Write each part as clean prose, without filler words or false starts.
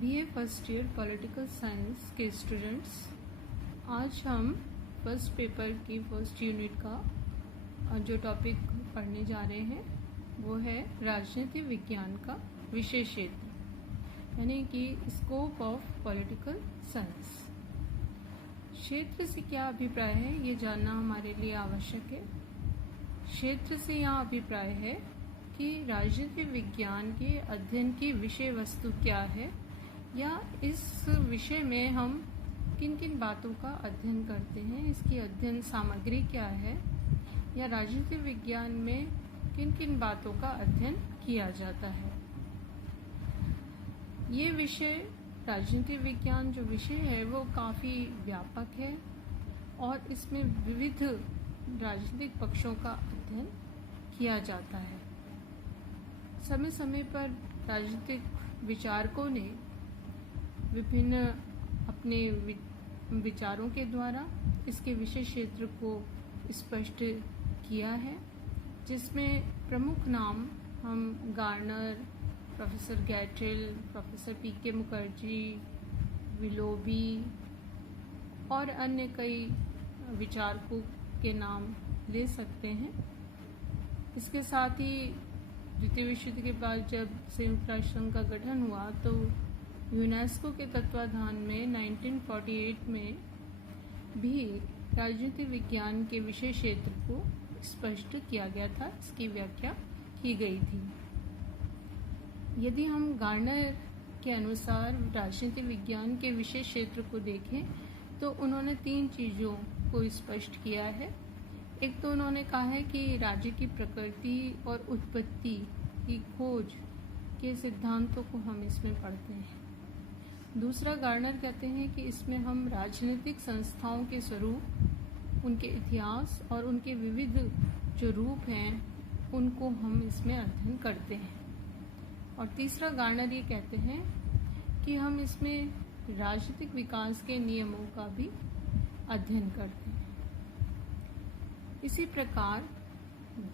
BA first year political science के students, आज हम फर्स्ट पेपर की फर्स्ट यूनिट का जो टॉपिक पढ़ने जा रहे हैं वो है राजनीति विज्ञान का विषय क्षेत्र, यानी कि स्कोप ऑफ पॉलिटिकल साइंस। क्षेत्र से क्या अभिप्राय है ये जानना हमारे लिए आवश्यक है। क्षेत्र से यहाँ अभिप्राय है कि राजनीति विज्ञान के अध्ययन की विषय वस्तु क्या है, या इस विषय में हम किन किन बातों का अध्ययन करते हैं, इसकी अध्ययन सामग्री क्या है, या राजनीति विज्ञान में किन किन बातों का अध्ययन किया जाता है। ये विषय राजनीति विज्ञान जो विषय है वो काफ़ी व्यापक है और इसमें विविध राजनीतिक पक्षों का अध्ययन किया जाता है। समय समय पर राजनीतिक विचारकों ने विभिन्न अपने विचारों के द्वारा इसके विषय क्षेत्र को स्पष्ट किया है, जिसमें प्रमुख नाम हम गार्नर, प्रोफेसर गैटल, प्रोफेसर पीके मुखर्जी, विलोबी और अन्य कई विचारकों के नाम ले सकते हैं। इसके साथ ही द्वितीय विश्व युद्ध के बाद जब संयुक्त राष्ट्र संघ का गठन हुआ तो यूनेस्को के तत्वाधान में 1948 में भी राजनीति विज्ञान के विषय क्षेत्र को स्पष्ट किया गया था, इसकी व्याख्या की गई थी। यदि हम गार्नर के अनुसार राजनीति विज्ञान के विषय क्षेत्र को देखें तो उन्होंने 3 चीज़ों को स्पष्ट किया है। एक तो उन्होंने कहा है कि राज्य की प्रकृति और उत्पत्ति की खोज के सिद्धांतों को हम इसमें पढ़ते हैं। दूसरा, गार्नर कहते हैं कि इसमें हम राजनीतिक संस्थाओं के स्वरूप, उनके इतिहास और उनके विविध जो रूप हैं उनको हम इसमें अध्ययन करते हैं। और तीसरा, गार्नर ये कहते हैं कि हम इसमें राजनीतिक विकास के नियमों का भी अध्ययन करते हैं। इसी प्रकार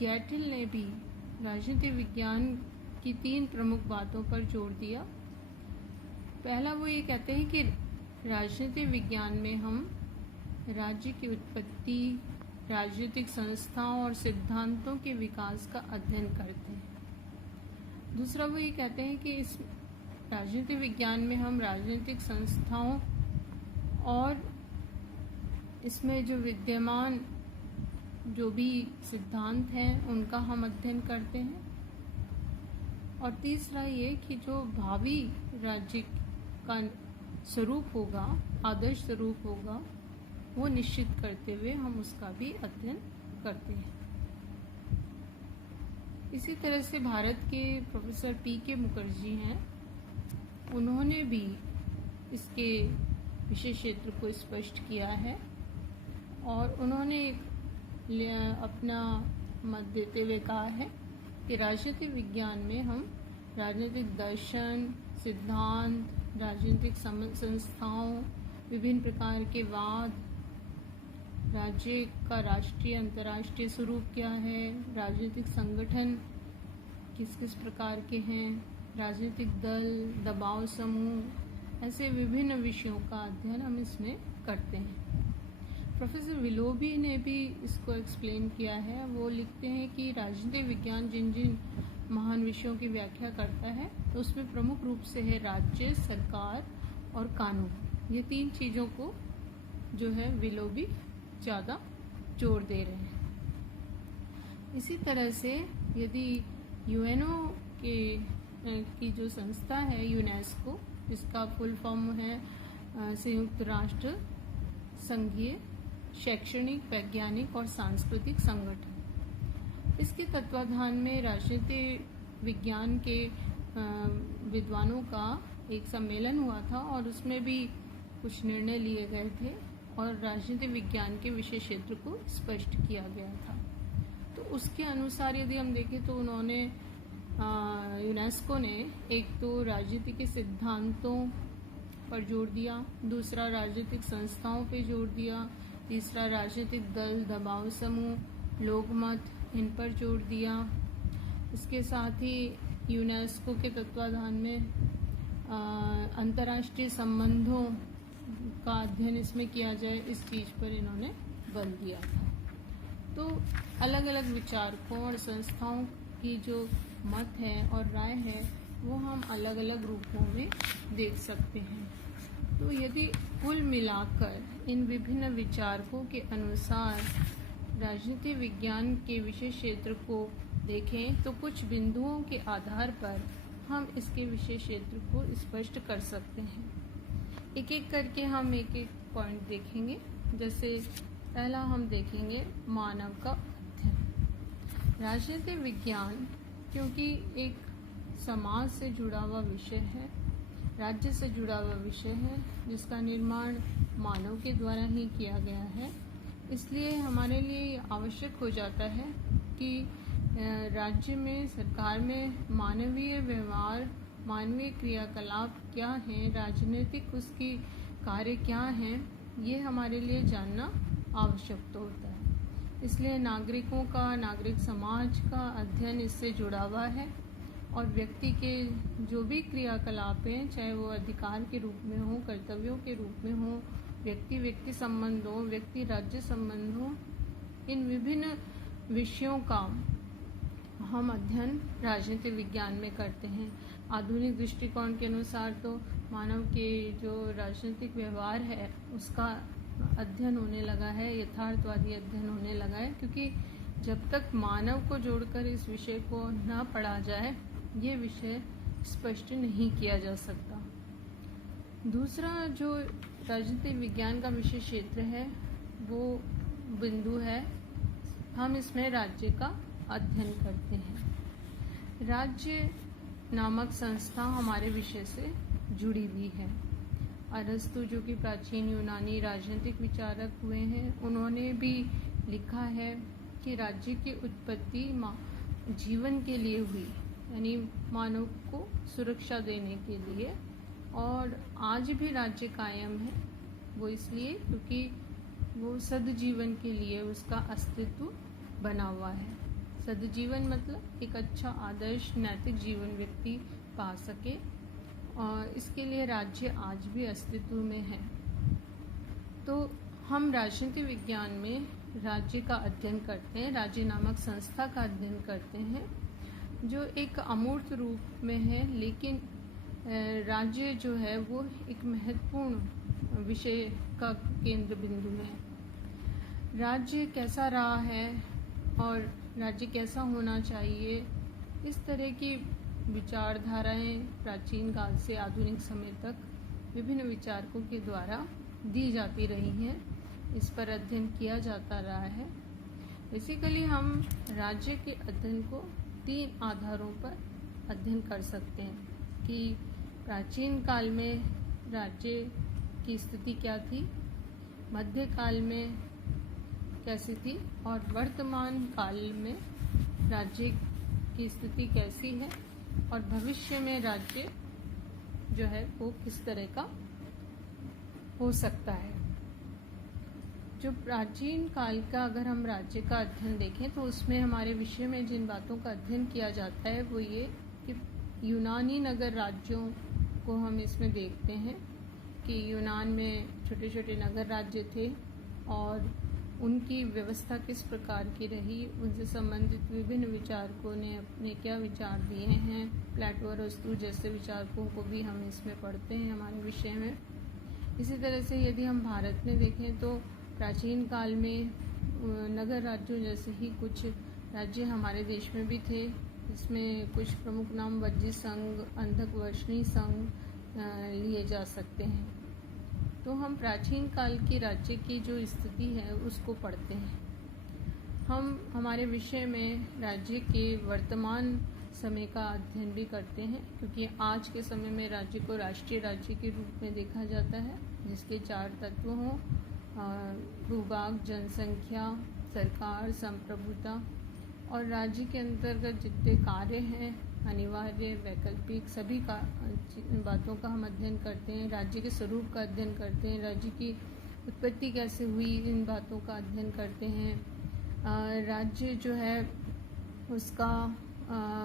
गैटल ने भी राजनीति विज्ञान की 3 प्रमुख बातों पर जोर दिया। पहला, वो ये कहते हैं कि राजनीति विज्ञान में हम राज्य की उत्पत्ति, राजनीतिक संस्थाओं और सिद्धांतों के विकास का अध्ययन करते हैं। दूसरा, वो ये कहते हैं कि इस राजनीति विज्ञान में हम राजनीतिक संस्थाओं और इसमें जो विद्यमान जो भी सिद्धांत हैं उनका हम अध्ययन करते हैं। और तीसरा ये कि जो भावी राज्य का स्वरूप होगा, आदर्श स्वरूप होगा, वो निश्चित करते हुए हम उसका भी अध्ययन करते हैं। इसी तरह से भारत के प्रोफेसर पीके मुखर्जी हैं, उन्होंने भी इसके विषय क्षेत्र को स्पष्ट किया है और उन्होंने अपना मत देते हुए कहा है कि राजनीतिक विज्ञान में हम राजनीतिक दर्शन, सिद्धांत, राजनीतिक संस्थाओं, विभिन्न प्रकार के वाद, राज्य का राष्ट्रीय अंतर्राष्ट्रीय स्वरूप क्या है, राजनीतिक संगठन किस किस प्रकार के हैं, राजनीतिक दल, दबाव समूह, ऐसे विभिन्न विषयों का अध्ययन हम इसमें करते हैं। प्रोफेसर विलोबी ने भी इसको एक्सप्लेन किया है। वो लिखते हैं कि राजनीतिक विज्ञान जिन जिन महान विषयों की व्याख्या करता है तो उसमें प्रमुख रूप से है राज्य, सरकार और कानून। ये 3 चीज़ों को जो है विलोबी ज़्यादा जोर दे रहे हैं। इसी तरह से यदि यूएनओ की जो संस्था है यूनेस्को, जिसका फुल फॉर्म है संयुक्त राष्ट्र संघीय शैक्षणिक, वैज्ञानिक और सांस्कृतिक संगठन, इसके तत्वाधान में राजनीति विज्ञान के विद्वानों का एक सम्मेलन हुआ था और उसमें भी कुछ निर्णय लिए गए थे और राजनीति विज्ञान के विषय क्षेत्र को स्पष्ट किया गया था। तो उसके अनुसार यदि हम देखें तो उन्होंने यूनेस्को ने एक तो राजनीति के सिद्धांतों पर जोर दिया, दूसरा राजनीतिक संस्थाओं पर जोर दिया, तीसरा राजनीतिक दल, दबाव समूह, लोकमत, इन पर जोर दिया। इसके साथ ही यूनेस्को के तत्वाधान में अंतर्राष्ट्रीय संबंधों का अध्ययन इसमें किया जाए, इस चीज़ पर इन्होंने बल दिया था। तो अलग अलग विचारकों और संस्थाओं की जो मत है और राय है वो हम अलग अलग रूपों में देख सकते हैं। तो यदि कुल मिलाकर इन विभिन्न विचारकों के अनुसार राजनीति विज्ञान के विषय क्षेत्र को देखें तो कुछ बिंदुओं के आधार पर हम इसके विषय क्षेत्र को स्पष्ट कर सकते हैं। एक एक करके हम एक एक पॉइंट देखेंगे। जैसे पहला हम देखेंगे मानव का अध्ययन। राजनीति विज्ञान क्योंकि एक समाज से जुड़ा हुआ विषय है, राज्य से जुड़ा हुआ विषय है, जिसका निर्माण मानव के द्वारा ही किया गया है, इसलिए हमारे लिए आवश्यक हो जाता है कि राज्य में, सरकार में मानवीय व्यवहार, मानवीय क्रियाकलाप क्या हैं, राजनीतिक उसकी कार्य क्या हैं, ये हमारे लिए जानना आवश्यक तो होता है। इसलिए नागरिकों का, नागरिक समाज का अध्ययन इससे जुड़ा हुआ है और व्यक्ति के जो भी क्रियाकलाप हैं, चाहे वो अधिकार के रूप में हो, कर्तव्यों के रूप में हो, व्यक्ति व्यक्ति संबंध हो, व्यक्ति राज्य संबंध हो, इन विभिन्न विषयों का हम अध्ययन राजनीति विज्ञान में करते हैं। आधुनिक दृष्टिकोण के अनुसार तो मानव के जो राजनीतिक व्यवहार है उसका अध्ययन होने लगा है, यथार्थवादी अध्ययन होने लगा है, क्योंकि जब तक मानव को जोड़कर इस विषय को न पढ़ा जाए ये विषय स्पष्ट नहीं किया जा सकता। दूसरा जो राजनीतिक विज्ञान का विषय क्षेत्र है वो बिंदु है, हम इसमें राज्य का अध्ययन करते हैं। राज्य नामक संस्था हमारे विषय से जुड़ी हुई है। अरस्तु जो कि प्राचीन यूनानी राजनीतिक विचारक हुए हैं, उन्होंने भी लिखा है कि राज्य की उत्पत्ति जीवन के लिए हुई, यानी मानव को सुरक्षा देने के लिए, और आज भी राज्य कायम है वो इसलिए क्योंकि वो सद्जीवन के लिए उसका अस्तित्व बना हुआ है। सद्जीवन मतलब एक अच्छा आदर्श नैतिक जीवन व्यक्ति पा सके, और इसके लिए राज्य आज भी अस्तित्व में है। तो हम राजनीति विज्ञान में राज्य का अध्ययन करते हैं, राज्य नामक संस्था का अध्ययन करते हैं, जो एक अमूर्त रूप में है, लेकिन राज्य जो है वो एक महत्वपूर्ण विषय का केंद्र बिंदु है। राज्य कैसा रहा है और राज्य कैसा होना चाहिए, इस तरह की विचारधाराएं प्राचीन काल से आधुनिक समय तक विभिन्न विचारकों के द्वारा दी जाती रही हैं, इस पर अध्ययन किया जाता रहा है। बेसिकली हम राज्य के अध्ययन को 3 आधारों पर अध्ययन कर सकते हैं कि प्राचीन काल में राज्य की स्थिति क्या थी, मध्यकाल में कैसी थी, और वर्तमान काल में राज्य की स्थिति कैसी है, और भविष्य में राज्य जो है वो किस तरह का हो सकता है। जो प्राचीन काल का अगर हम राज्य का अध्ययन देखें तो उसमें हमारे विषय में जिन बातों का अध्ययन किया जाता है वो ये कि यूनानी नगर राज्यों को हम इसमें देखते हैं कि यूनान में छोटे छोटे नगर राज्य थे और उनकी व्यवस्था किस प्रकार की रही, उनसे संबंधित विभिन्न विचारकों ने अपने क्या विचार दिए हैं। प्लेटो और अरस्तु जैसे विचारकों को भी हम इसमें पढ़ते हैं हमारे विषय में। इसी तरह से यदि हम भारत में देखें तो प्राचीन काल में नगर राज्यों जैसे ही कुछ राज्य हमारे देश में भी थे। इसमें कुछ प्रमुख नाम वज्जी संघ, अंधक वर्षणी संघ लिए जा सकते हैं। तो हम प्राचीन काल के राज्य की जो स्थिति है उसको पढ़ते हैं। हम हमारे विषय में राज्य के वर्तमान समय का अध्ययन भी करते हैं, क्योंकि आज के समय में राज्य को राष्ट्रीय राज्य के रूप में देखा जाता है, जिसके 4 तत्व हों: भूभाग, जनसंख्या, सरकार, संप्रभुता, और राज्य के अंतर्गत जितने कार्य हैं, अनिवार्य, वैकल्पिक, सभी का बातों का हम अध्ययन करते हैं। राज्य के स्वरूप का अध्ययन करते हैं, राज्य की उत्पत्ति कैसे हुई, इन बातों का अध्ययन करते हैं। राज्य जो है उसका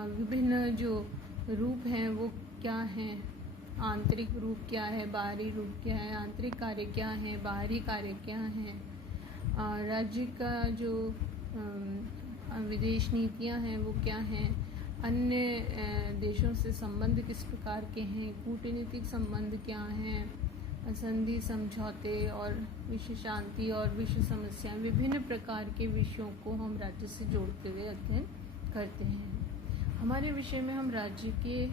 विभिन्न जो रूप हैं वो क्या हैं, आंतरिक रूप क्या है, बाहरी रूप क्या है, आंतरिक कार्य क्या है, बाहरी कार्य क्या है, राज्य का जो विदेश नीतियां हैं वो क्या हैं, अन्य देशों से संबंध किस प्रकार के हैं, कूटनीतिक संबंध क्या हैं, संधि समझौते और विश्व शांति और विश्व समस्याएं, विभिन्न प्रकार के विषयों को हम राज्य से जोड़ते हुए अध्ययन करते हैं। हमारे विषय में हम राज्य के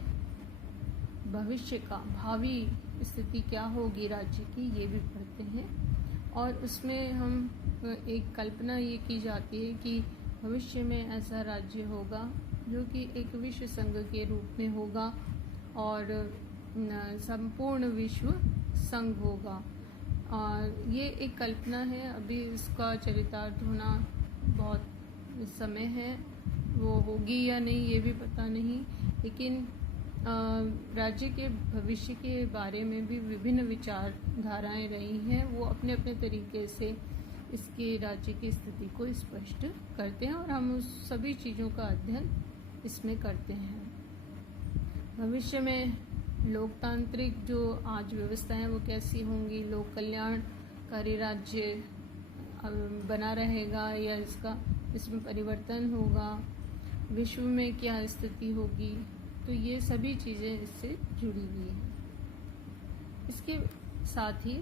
भविष्य का, भावी स्थिति क्या होगी राज्य की, ये भी पढ़ते हैं। और उसमें हम एक कल्पना ये की जाती है कि भविष्य में ऐसा राज्य होगा जो कि एक विश्व संघ के रूप में होगा और संपूर्ण विश्व संघ होगा। और ये एक कल्पना है, अभी इसका चरितार्थ होना बहुत समय है, वो होगी या नहीं ये भी पता नहीं, लेकिन राज्य के भविष्य के बारे में भी विभिन्न विचारधाराएं रही हैं। वो अपने अपने तरीके से इसके राज्य की स्थिति को स्पष्ट करते हैं और हम उस सभी चीज़ों का अध्ययन इसमें करते हैं। भविष्य में लोकतांत्रिक जो आज व्यवस्थाएं वो कैसी होंगी, लोक कल्याणकारी राज्य बना रहेगा या इसमें परिवर्तन होगा, विश्व में क्या स्थिति होगी, तो ये सभी चीज़ें इससे जुड़ी हुई हैं। इसके साथ ही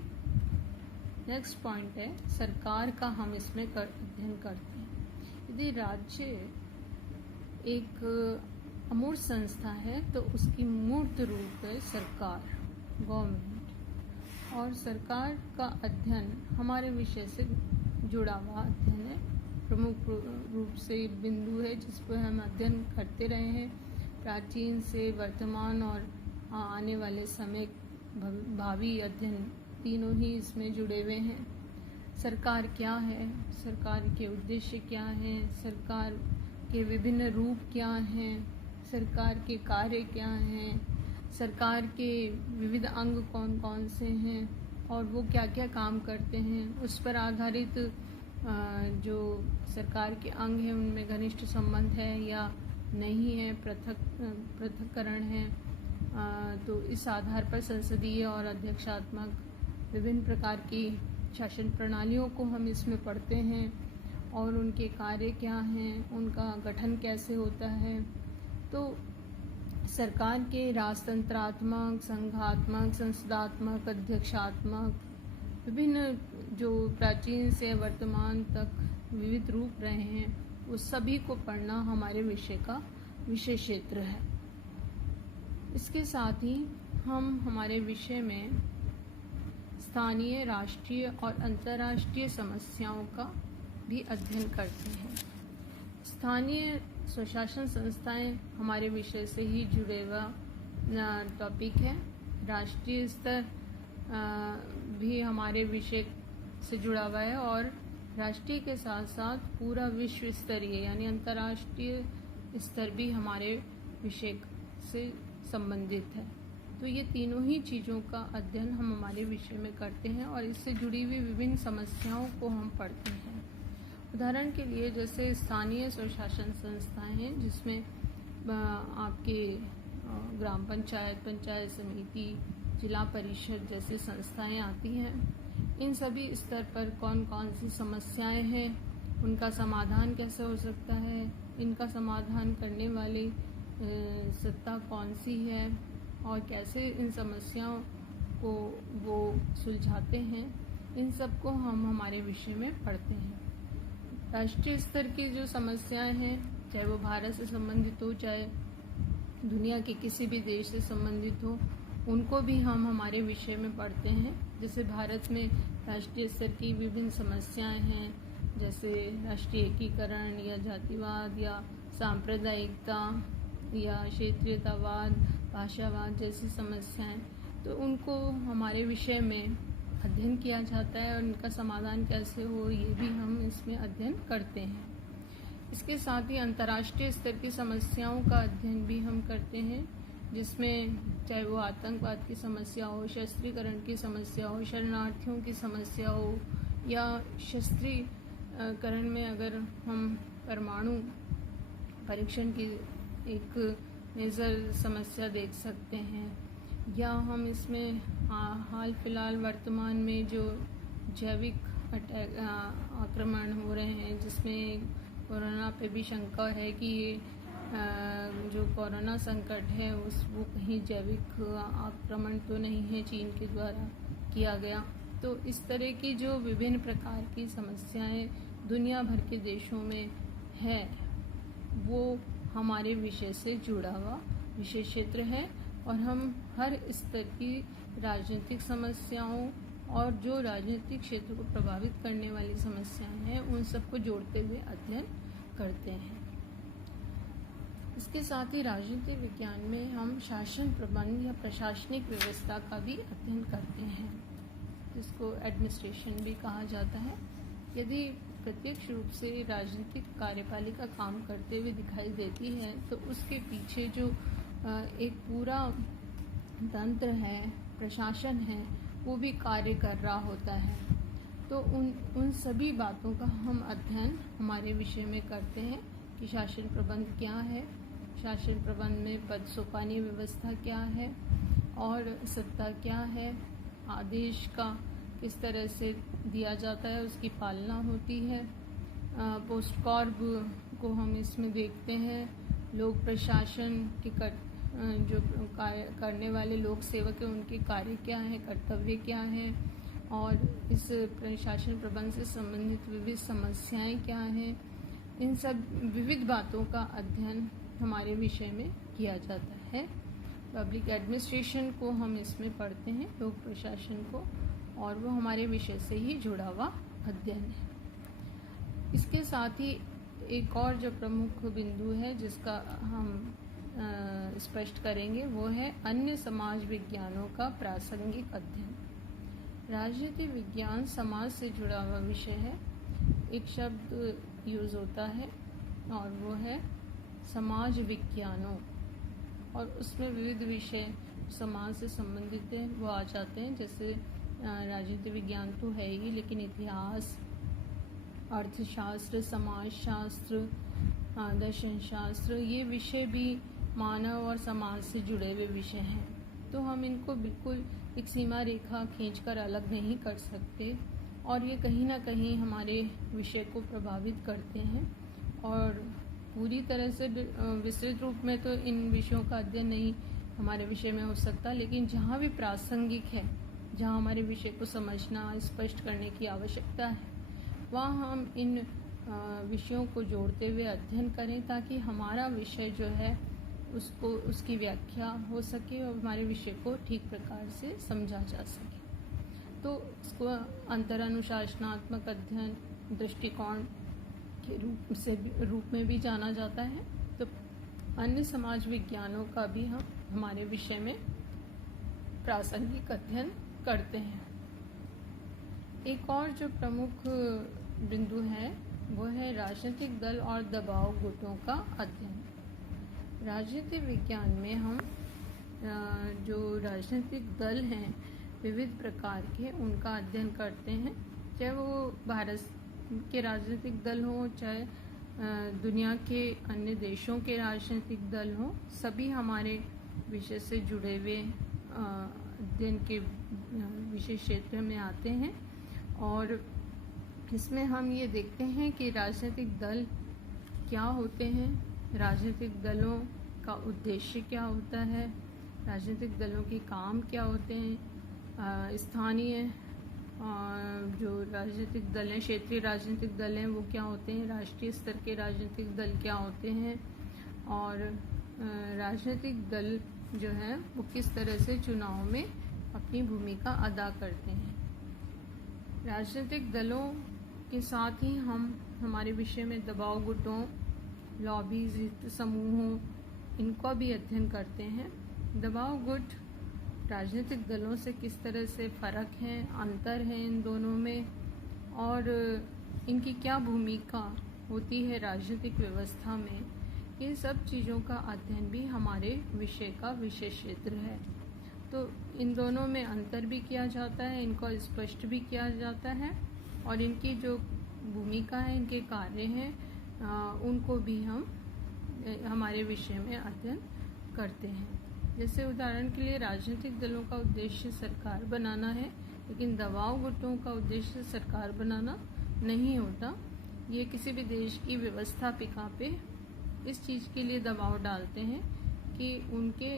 नेक्स्ट पॉइंट है सरकार का, हम इसमें अध्ययन करते हैं। यदि राज्य एक अमूर्त संस्था है तो उसकी मूर्त रूप है सरकार, गवर्नमेंट, और सरकार का अध्ययन हमारे विषय से जुड़ा हुआ अध्ययन है। प्रमुख रूप से बिंदु है जिस पर हम अध्ययन करते रहे हैं, प्राचीन से वर्तमान और आने वाले समय भावी अध्ययन, तीनों ही इसमें जुड़े हुए हैं। सरकार क्या है, सरकार के उद्देश्य क्या हैं, सरकार के विभिन्न रूप क्या हैं, सरकार के कार्य क्या हैं, सरकार के विविध अंग कौन कौन से हैं और वो क्या क्या काम करते हैं, उस पर आधारित जो सरकार के अंग हैं उनमें घनिष्ठ संबंध है या नहीं है, पृथक्करण है। तो इस आधार पर संसदीय और अध्यक्षात्मक विभिन्न प्रकार की शासन प्रणालियों को हम इसमें पढ़ते हैं और उनके कार्य क्या हैं, उनका गठन कैसे होता है। तो सरकार के राजतंत्रात्मक, संघात्मक, संसदात्मक, अध्यक्षात्मक विभिन्न जो प्राचीन से वर्तमान तक विविध रूप रहे हैं, उस सभी को पढ़ना हमारे विषय का विषय क्षेत्र है। इसके साथ ही हम हमारे विषय में स्थानीय, राष्ट्रीय और अंतर्राष्ट्रीय समस्याओं का भी अध्ययन करते हैं। स्थानीय स्वशासन संस्थाएं हमारे विषय से ही जुड़े हुआ टॉपिक है। राष्ट्रीय स्तर भी हमारे विषय से जुड़ा हुआ है और राष्ट्रीय के साथ साथ पूरा विश्व स्तरीय यानी अंतर्राष्ट्रीय स्तर भी हमारे विषय से संबंधित है। तो ये तीनों ही चीज़ों का अध्ययन हम हमारे विषय में करते हैं और इससे जुड़ी हुई विभिन्न समस्याओं को हम पढ़ते हैं। उदाहरण के लिए जैसे स्थानीय स्वशासन संस्थाएं हैं जिसमें आपके ग्राम पंचायत, पंचायत समिति, जिला परिषद जैसी संस्थाएं आती हैं। इन सभी स्तर पर कौन कौन सी समस्याएं हैं, उनका समाधान कैसे हो सकता है, इनका समाधान करने वाली सत्ता कौन सी है और कैसे इन समस्याओं को वो सुलझाते हैं, इन सब को हम हमारे विषय में पढ़ते हैं। राष्ट्रीय स्तर की जो समस्याएं हैं, चाहे वो भारत से संबंधित हो, चाहे दुनिया के किसी भी देश से संबंधित हो, उनको भी हम हमारे विषय में पढ़ते हैं। जैसे भारत में राष्ट्रीय स्तर की विभिन्न समस्याएं हैं, जैसे राष्ट्रीय एकीकरण या जातिवाद या सांप्रदायिकता या क्षेत्रीयतावाद, भाषावाद जैसी समस्याएं, तो उनको हमारे विषय में अध्ययन किया जाता है और उनका समाधान कैसे हो ये भी हम इसमें अध्ययन करते हैं। इसके साथ ही अंतर्राष्ट्रीय स्तर की समस्याओं का अध्ययन भी हम करते हैं, जिसमें चाहे वो आतंकवाद की समस्या हो, शस्त्रीकरण की समस्या हो, शरणार्थियों की समस्या हो या शस्त्रीकरण में अगर हम परमाणु परीक्षण की एक मेजर समस्या देख सकते हैं, या हम इसमें हाल फिलहाल वर्तमान में जो जैविक आक्रमण हो रहे हैं, जिसमें कोरोना पे भी शंका है कि ये जो कोरोना संकट है वो कहीं जैविक आक्रमण तो नहीं है चीन के द्वारा किया गया। तो इस तरह की जो विभिन्न प्रकार की समस्याएं दुनिया भर के देशों में है, वो हमारे विषय से जुड़ा हुआ विषय क्षेत्र है और हम हर स्तर की राजनीतिक समस्याओं और जो राजनीतिक क्षेत्र को प्रभावित करने वाली समस्याएं हैं उन सबको जोड़ते हुए अध्ययन करते हैं। इसके साथ ही राजनीतिक विज्ञान में हम शासन प्रबंध या प्रशासनिक व्यवस्था का भी अध्ययन करते हैं, जिसको एडमिनिस्ट्रेशन भी कहा जाता है। यदि प्रत्यक्ष रूप से राजनीतिक कार्यपालिका काम करते हुए दिखाई देती है तो उसके पीछे जो एक पूरा तंत्र है, प्रशासन है, वो भी कार्य कर रहा होता है। तो उन सभी बातों का हम अध्ययन हमारे विषय में करते हैं कि शासन प्रबंध क्या है, शासन प्रबंध में पद सोपानी व्यवस्था क्या है और सत्ता क्या है, आदेश का किस तरह से दिया जाता है, उसकी पालना होती है। पोस्टकॉर्ब को हम इसमें देखते हैं। लोक प्रशासन के जो कार्य करने वाले लोक सेवक हैं उनके कार्य क्या हैं, कर्तव्य क्या हैं और इस प्रशासन प्रबंध से संबंधित विविध समस्याएं क्या हैं, इन सब विविध बातों का अध्ययन हमारे विषय में किया जाता है। पब्लिक एडमिनिस्ट्रेशन को हम इसमें पढ़ते हैं, लोक प्रशासन को, और वो हमारे विषय से ही जुड़ा हुआ अध्ययन है। इसके साथ ही एक और जो प्रमुख बिंदु है जिसका हम स्पष्ट करेंगे वो है अन्य समाज विज्ञानों का प्रासंगिक अध्ययन। राजनीति विज्ञान समाज से जुड़ा हुआ विषय है। एक शब्द यूज होता है और वो है समाज विज्ञानों, और उसमें विविध विषय समाज से संबंधित हैं वो आ जाते हैं, जैसे राजनीति विज्ञान तो है ही, लेकिन इतिहास, अर्थशास्त्र, समाजशास्त्र, दर्शन शास्त्र, ये विषय भी मानव और समाज से जुड़े हुए विषय हैं। तो हम इनको बिल्कुल एक सीमा रेखा खींचकर अलग नहीं कर सकते और ये कहीं ना कहीं हमारे विषय को प्रभावित करते हैं। और पूरी तरह से विस्तृत रूप में तो इन विषयों का अध्ययन नहीं हमारे विषय में हो सकता, लेकिन जहाँ भी प्रासंगिक है, जहाँ हमारे विषय को समझना, स्पष्ट करने की आवश्यकता है, वहाँ हम इन विषयों को जोड़ते हुए अध्ययन करें ताकि हमारा विषय जो है उसकी व्याख्या हो सके और हमारे विषय को ठीक प्रकार से समझा जा सके। तो इसको अंतरानुशासनात्मक अध्ययन दृष्टिकोण के रूप में भी जाना जाता है। तो अन्य समाज विज्ञानों का भी हम हमारे विषय में प्रासंगिक अध्ययन करते हैं। एक और जो प्रमुख बिंदु है वो है राजनीतिक दल और दबाव गुटों का अध्ययन। राजनीतिक विज्ञान में हम जो राजनीतिक दल हैं विविध प्रकार के, उनका अध्ययन करते हैं, चाहे वो भारत के राजनीतिक दल हो, चाहे दुनिया के अन्य देशों के राजनीतिक दल हो, सभी हमारे विषय से जुड़े हुए अध्ययन के विशेष क्षेत्र में आते हैं। और इसमें हम ये देखते हैं कि राजनीतिक दल क्या होते हैं, राजनीतिक दलों का उद्देश्य क्या होता है, राजनीतिक दलों के काम क्या होते हैं, स्थानीय जो राजनीतिक दल हैं, क्षेत्रीय राजनीतिक दल हैं, वो क्या होते हैं, राष्ट्रीय स्तर के राजनीतिक दल क्या होते हैं, और राजनीतिक दल जो है वो किस तरह से चुनाव में अपनी भूमिका अदा करते हैं। राजनीतिक दलों के साथ ही हम हमारे विषय में दबाव गुटों, लॉबीज, हित समूहों, इनका भी अध्ययन करते हैं। दबाव गुट राजनीतिक दलों से किस तरह से फ़र्क है, अंतर है इन दोनों में, और इनकी क्या भूमिका होती है राजनीतिक व्यवस्था में, ये सब चीज़ों का अध्ययन भी हमारे विषय का विषय क्षेत्र है। तो इन दोनों में अंतर भी किया जाता है, इनको स्पष्ट भी किया जाता है, और इनकी जो भूमिका है, इनके कार्य हैं, उनको भी हम हमारे विषय में अध्ययन करते हैं। जैसे उदाहरण के लिए राजनीतिक दलों का उद्देश्य सरकार बनाना है, लेकिन दबाव गुटों का उद्देश्य सरकार बनाना नहीं होता। ये किसी भी देश की व्यवस्थापिका पे इस चीज़ के लिए दबाव डालते हैं कि उनके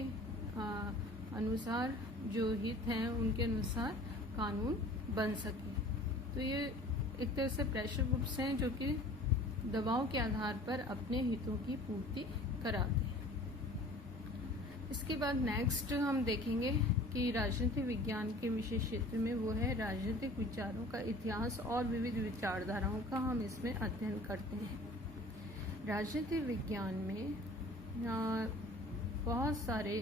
अनुसार जो हित हैं उनके अनुसार कानून बन सके। तो ये एक तरह से प्रेशर ग्रुप्स हैं जो कि दबाव के आधार पर अपने हितों की पूर्ति कराते हैं। इसके बाद नेक्स्ट हम देखेंगे कि राजनीतिक विज्ञान के विषय क्षेत्र में वो है राजनीतिक विचारों का इतिहास और विविध विचारधाराओं का हम इसमें अध्ययन करते हैं। राजनीतिक विज्ञान में बहुत सारे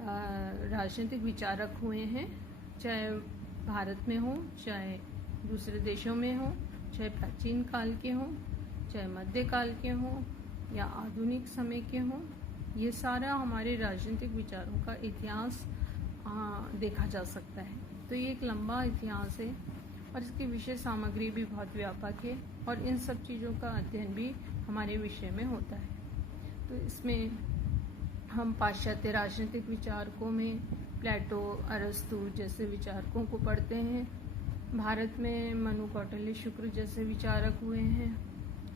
राजनीतिक विचारक हुए हैं, चाहे भारत में हो, चाहे दूसरे देशों में हो, चाहे प्राचीन काल के हों, चाहे मध्यकाल के हों या आधुनिक समय के हों। ये सारा हमारे राजनीतिक विचारों का इतिहास देखा जा सकता है। तो ये एक लंबा इतिहास है और इसकी विषय सामग्री भी बहुत व्यापक है और इन सब चीज़ों का अध्ययन भी हमारे विषय में होता है। तो इसमें हम पाश्चात्य राजनीतिक विचारकों में प्लेटो, अरस्तु जैसे विचारकों को पढ़ते हैं। भारत में मनु, कौटिल्य, शुक्र जैसे विचारक हुए हैं।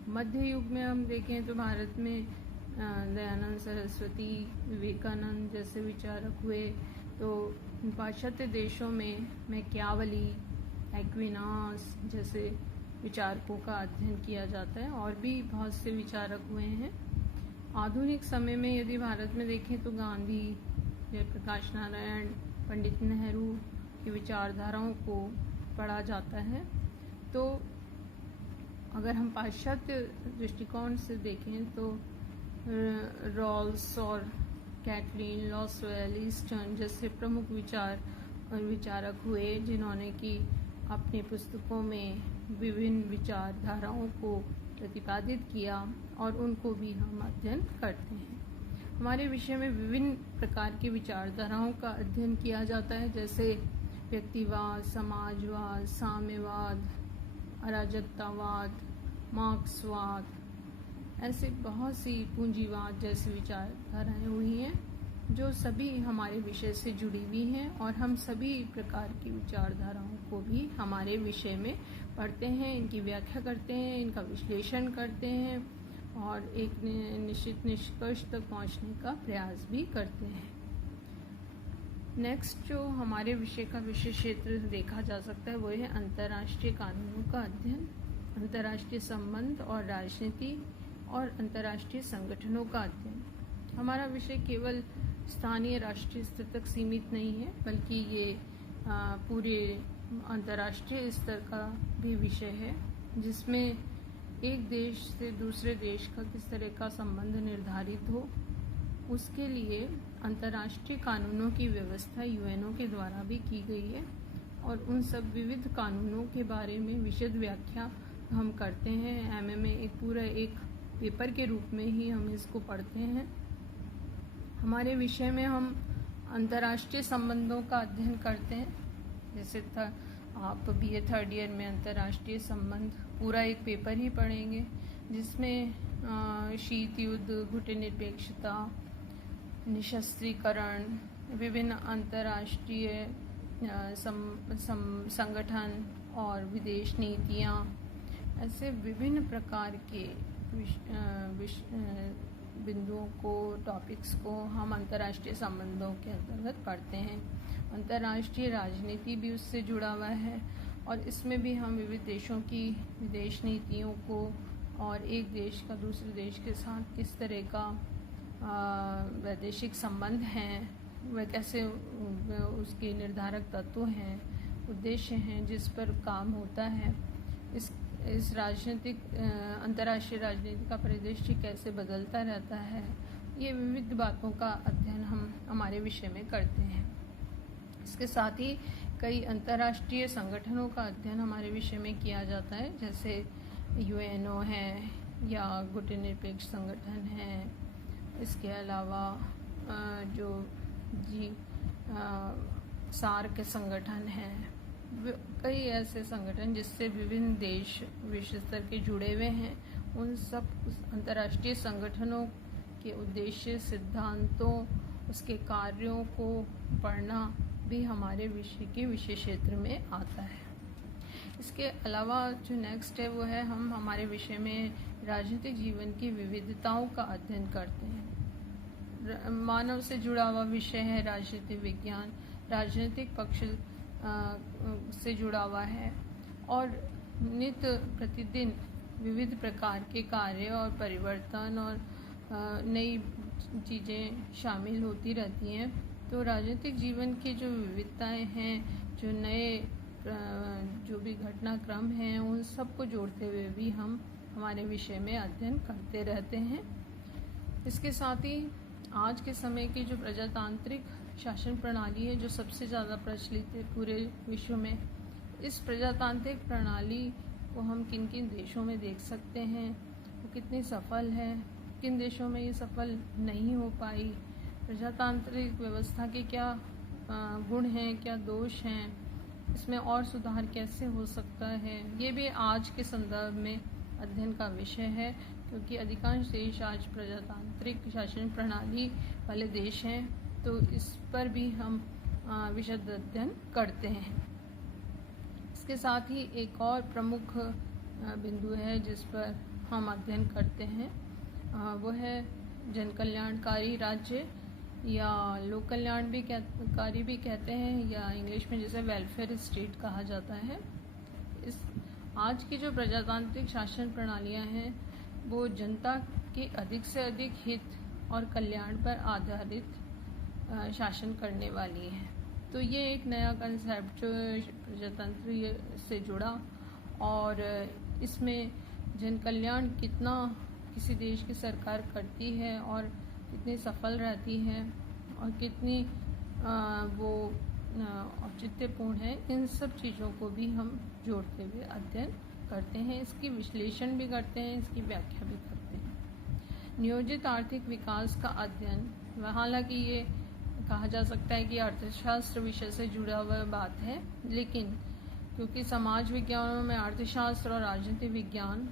मध्य युग में हम देखें तो भारत में दयानंद सरस्वती, विवेकानंद जैसे विचारक हुए। तो पाश्चात्य देशों में मैकियावली, एक्विनास जैसे विचारकों का अध्ययन किया जाता है और भी बहुत से विचारक हुए हैं। आधुनिक समय में यदि भारत में देखें तो गांधी, जयप्रकाश नारायण, पंडित नेहरू की विचारधाराओं को पढ़ा जाता है। तो अगर हम पाश्चात्य दृष्टिकोण से देखें तो रॉल्स और कैटलीन, लॉसवेल, ईस्टर्न जैसे प्रमुख विचारक हुए जिन्होंने कि अपनी पुस्तकों में विभिन्न विचारधाराओं को प्रतिपादित किया और उनको भी हम अध्ययन करते हैं। हमारे विषय में विभिन्न प्रकार की विचारधाराओं का अध्ययन किया जाता है, जैसे व्यक्तिवाद, समाजवाद, साम्यवाद, अराजकतावाद, मार्क्सवाद, ऐसे बहुत सी पूंजीवाद जैसी विचारधाराएं हुई हैं जो सभी हमारे विषय से जुड़ी हुई हैं और हम सभी प्रकार की विचारधाराओं को भी हमारे विषय में पढ़ते हैं, इनकी व्याख्या करते हैं, इनका विश्लेषण करते हैं और एक निश्चित निष्कर्ष तक पहुंचने का प्रयास भी करते हैं। नेक्स्ट जो हमारे विषय का विषय क्षेत्र देखा जा सकता है वो है अंतर्राष्ट्रीय कानूनों का अध्ययन, अंतर्राष्ट्रीय संबंध और राजनीति और अंतर्राष्ट्रीय संगठनों का अध्ययन। हमारा विषय केवल स्थानीय राष्ट्रीय स्तर तक सीमित नहीं है, बल्कि ये पूरे अंतर्राष्ट्रीय स्तर का भी विषय है, जिसमें एक देश से दूसरे देश का किस तरह का संबंध निर्धारित हो, उसके लिए अंतर्राष्ट्रीय कानूनों की व्यवस्था यूएनओ के द्वारा भी की गई है और उन सब विविध कानूनों के बारे में विशद व्याख्या हम करते हैं। एमए में एक पेपर के रूप में ही हम इसको पढ़ते हैं। हमारे विषय में हम अंतर्राष्ट्रीय संबंधों का अध्ययन करते हैं। जैसे आप बीए थर्ड ईयर में अंतर्राष्ट्रीय संबंध पूरा एक पेपर ही पढ़ेंगे, जिसमें शीत युद्ध, गुटनिरपेक्षता, निशस्त्रीकरण, विभिन्न अंतर्राष्ट्रीय संगठन और विदेश नीतियाँ, ऐसे विभिन्न प्रकार के बिंदुओं को, टॉपिक्स को हम अंतर्राष्ट्रीय संबंधों के अंतर्गत पढ़ते हैं। अंतर्राष्ट्रीय राजनीति भी उससे जुड़ा हुआ है और इसमें भी हम विविध देशों की विदेश नीतियों को और एक देश का दूसरे देश के साथ किस तरह का वैदेशिक संबंध हैं, वह कैसे उसके निर्धारक तत्व हैं, उद्देश्य हैं जिस पर काम होता है, इस राजनीतिक अंतर्राष्ट्रीय राजनीति का परिदृश्य कैसे बदलता रहता है, ये विविध बातों का अध्ययन हम हमारे विषय में करते हैं। इसके साथ ही कई अंतर्राष्ट्रीय संगठनों का अध्ययन हमारे विषय में किया जाता है, जैसे यूएनओ है या गुटनिरपेक्ष संगठन है। इसके अलावा जो सार्क संगठन है, कई ऐसे संगठन जिससे विभिन्न देश विश्व स्तर के जुड़े हुए हैं। उन सब अंतर्राष्ट्रीय संगठनों के उद्देश्य, सिद्धांतों, उसके कार्यों को पढ़ना भी हमारे विषय के विषय क्षेत्र में आता है। इसके अलावा जो नेक्स्ट है वो है हम हमारे विषय में राजनीतिक जीवन की विविधताओं का अध्ययन करते हैं। मानव से जुड़ा हुआ विषय है राजनीतिक विज्ञान, राजनीतिक पक्ष से जुड़ा हुआ है और नित्य प्रतिदिन विविध प्रकार के कार्य और परिवर्तन और नई चीज़ें शामिल होती रहती हैं। तो राजनीतिक जीवन की जो विविधताएं हैं, जो नए जो भी घटनाक्रम हैं, उन सबको जोड़ते हुए भी हम हमारे विषय में अध्ययन करते रहते हैं। इसके साथ ही आज के समय की जो प्रजातांत्रिक शासन प्रणाली है, जो सबसे ज़्यादा प्रचलित है पूरे विश्व में, इस प्रजातांत्रिक प्रणाली को हम किन किन देशों में देख सकते हैं, वो कितनी सफल है, किन देशों में ये सफल नहीं हो पाई, प्रजातांत्रिक व्यवस्था के क्या गुण हैं, क्या दोष हैं, इसमें और सुधार कैसे हो सकता है, ये भी आज के संदर्भ में अध्ययन का विषय है। क्योंकि अधिकांश देश आज प्रजातांत्रिक शासन प्रणाली वाले देश हैं, तो इस पर भी हम विशद अध्ययन करते हैं। इसके साथ ही एक और प्रमुख बिंदु है जिस पर हम अध्ययन करते हैं, वो है जन कल्याणकारी राज्य या लोक कल्याण भी कारी भी कहते हैं, या इंग्लिश में जिसे वेलफेयर स्टेट कहा जाता है। इस आज की जो प्रजातांत्रिक शासन प्रणालियां हैं वो जनता के अधिक से अधिक हित और कल्याण पर आधारित शासन करने वाली हैं। तो ये एक नया कंसेप्ट जो प्रजातंत्र से जुड़ा और इसमें जन कल्याण कितना किसी देश की सरकार करती है और कितनी सफल रहती है और कितनी वो औचित्यपूर्ण है, इन सब चीज़ों को भी हम जोड़ते हुए अध्ययन करते हैं। इसकी विश्लेषण भी करते हैं, इसकी व्याख्या भी करते हैं। नियोजित आर्थिक विकास का अध्ययन, हालांकि ये कहा जा सकता है कि अर्थशास्त्र विषय से जुड़ा हुआ बात है, लेकिन क्योंकि समाज विज्ञानों में अर्थशास्त्र और राजनीतिक विज्ञान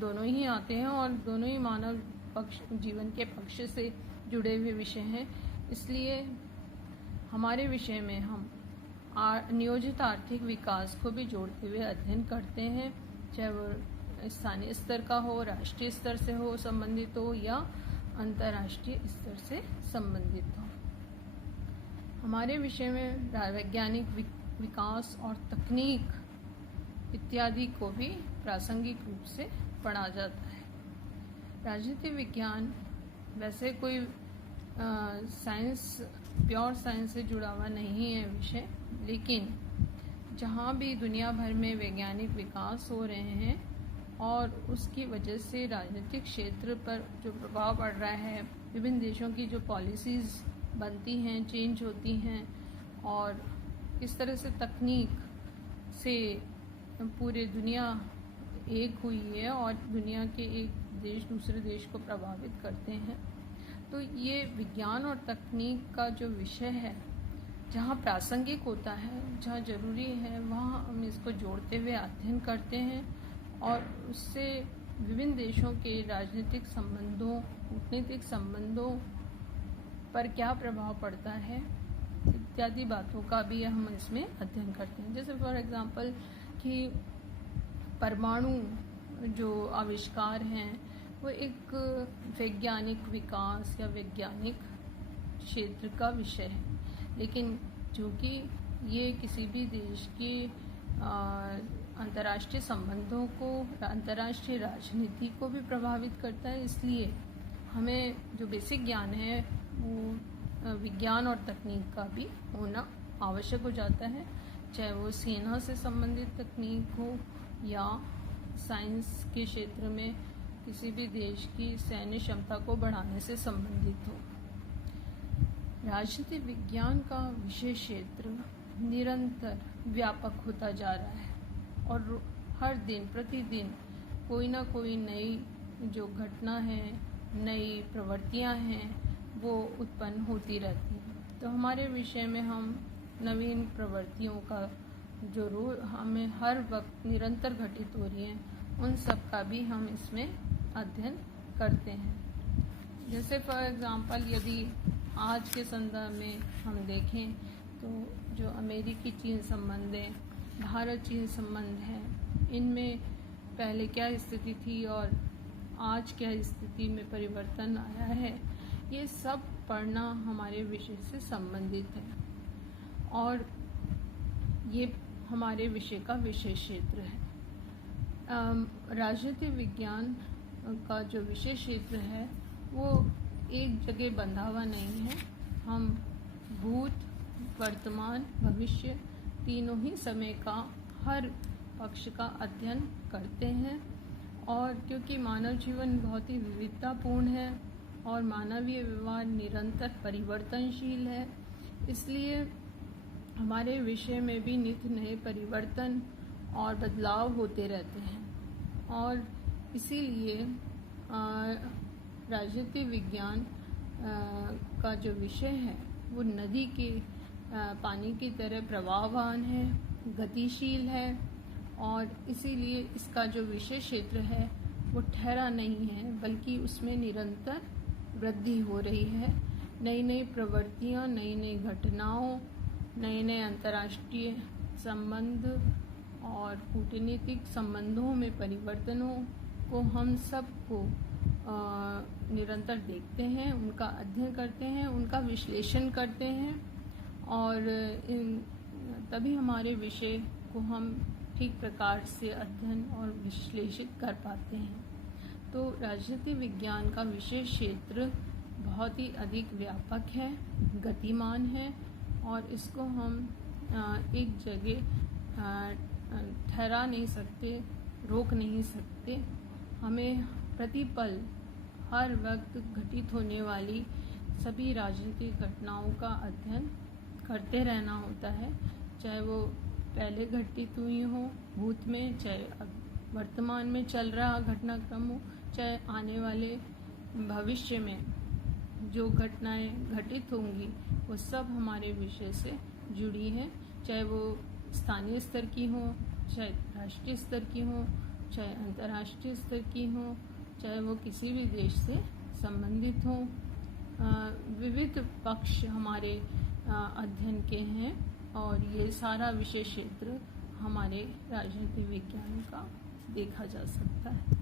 दोनों ही आते हैं और दोनों ही मानव पक्ष जीवन के पक्ष से जुड़े हुए विषय हैं, इसलिए हमारे विषय में हम नियोजित आर्थिक विकास को भी जोड़ते हुए अध्ययन करते हैं, चाहे वो स्थानीय स्तर का हो, राष्ट्रीय स्तर से हो संबंधित हो या अंतर्राष्ट्रीय स्तर से संबंधित हो। हमारे विषय में वैज्ञानिक विकास और तकनीक इत्यादि को भी प्रासंगिक रूप से पढ़ा जाता है। राजनीतिक विज्ञान वैसे कोई साइंस, प्योर साइंस से जुड़ा हुआ नहीं है विषय, लेकिन जहाँ भी दुनिया भर में वैज्ञानिक विकास हो रहे हैं और उसकी वजह से राजनीतिक क्षेत्र पर जो प्रभाव पड़ रहा है, विभिन्न देशों की जो पॉलिसीज़ बनती हैं, चेंज होती हैं और किस तरह से तकनीक से पूरी दुनिया एक हुई है और दुनिया के एक देश दूसरे देश को प्रभावित करते हैं, तो ये विज्ञान और तकनीक का जो विषय है, जहाँ प्रासंगिक होता है, जहाँ ज़रूरी है, वहाँ हम इसको जोड़ते हुए अध्ययन करते हैं और उससे विभिन्न देशों के राजनीतिक संबंधों, कूटनीतिक संबंधों पर क्या प्रभाव पड़ता है इत्यादि बातों का भी हम इसमें अध्ययन करते हैं। जैसे फॉर एग्जांपल कि परमाणु जो आविष्कार हैं वो एक वैज्ञानिक विकास या वैज्ञानिक क्षेत्र का विषय है, लेकिन चूँकि ये किसी भी देश के अंतर्राष्ट्रीय संबंधों को, अंतर्राष्ट्रीय राजनीति को भी प्रभावित करता है, इसलिए हमें जो बेसिक ज्ञान है वो विज्ञान और तकनीक का भी होना आवश्यक हो जाता है, चाहे वो सेना से संबंधित तकनीक हो या साइंस के क्षेत्र में किसी भी देश की सैन्य क्षमता को बढ़ाने से संबंधित हो। राजनीतिक विज्ञान का विषय क्षेत्र निरंतर व्यापक होता जा रहा है और हर दिन प्रतिदिन कोई ना कोई नई जो घटना है, नई प्रवृत्तियां हैं, वो उत्पन्न होती रहती हैं। तो हमारे विषय में हम नवीन प्रवृत्तियों का जो रोज हमें हर वक्त निरंतर घटित हो रही हैं, उन सब का भी हम इसमें अध्ययन करते हैं। जैसे फॉर एग्जांपल यदि आज के संदर्भ में हम देखें तो जो अमेरिकी चीन संबंध है, भारत चीन संबंध है, इनमें पहले क्या स्थिति थी और आज क्या स्थिति में परिवर्तन आया है, ये सब पढ़ना हमारे विषय से संबंधित है और ये हमारे विषय का विषय क्षेत्र है। राजनीतिक विज्ञान का जो विषय क्षेत्र है वो एक जगह बंधा हुआ नहीं है। हम भूत, वर्तमान, भविष्य तीनों ही समय का हर पक्ष का अध्ययन करते हैं और क्योंकि मानव जीवन बहुत ही विविधतापूर्ण है और मानवीय व्यवहार निरंतर परिवर्तनशील है, इसलिए हमारे विषय में भी नित्य नए परिवर्तन और बदलाव होते रहते हैं और इसीलिए राजनीतिक विज्ञान का जो विषय है वो नदी के पानी की तरह प्रवाहवान है, गतिशील है और इसीलिए इसका जो विषय क्षेत्र है वो ठहरा नहीं है, बल्कि उसमें निरंतर वृद्धि हो रही है। नई नई प्रवृत्तियाँ, नई नई घटनाओं, नए नए अंतर्राष्ट्रीय संबंध और कूटनीतिक संबंधों में परिवर्तनों को हम सबको निरंतर देखते हैं, उनका अध्ययन करते हैं, उनका विश्लेषण करते हैं और तभी हमारे विषय को हम ठीक प्रकार से अध्ययन और विश्लेषित कर पाते हैं। तो राजनीतिक विज्ञान का विषय क्षेत्र बहुत ही अधिक व्यापक है, गतिमान है और इसको हम एक जगह ठहरा नहीं सकते, रोक नहीं सकते। हमें प्रतिपल हर वक्त घटित होने वाली सभी राजनीतिक घटनाओं का अध्ययन करते रहना होता है, चाहे वो पहले घटित हुई हो भूत में, चाहे अब वर्तमान में चल रहा घटनाक्रम हो, चाहे आने वाले भविष्य में जो घटनाएं घटित होंगी वो सब हमारे विषय से जुड़ी हैं, चाहे वो स्थानीय स्तर की हो, चाहे राष्ट्रीय स्तर की हो, चाहे अंतर्राष्ट्रीय स्तर की हो, चाहे वो किसी भी देश से संबंधित हो। विविध पक्ष हमारे अध्ययन के हैं और ये सारा विषय क्षेत्र हमारे राजनीतिक विज्ञान का देखा जा सकता है।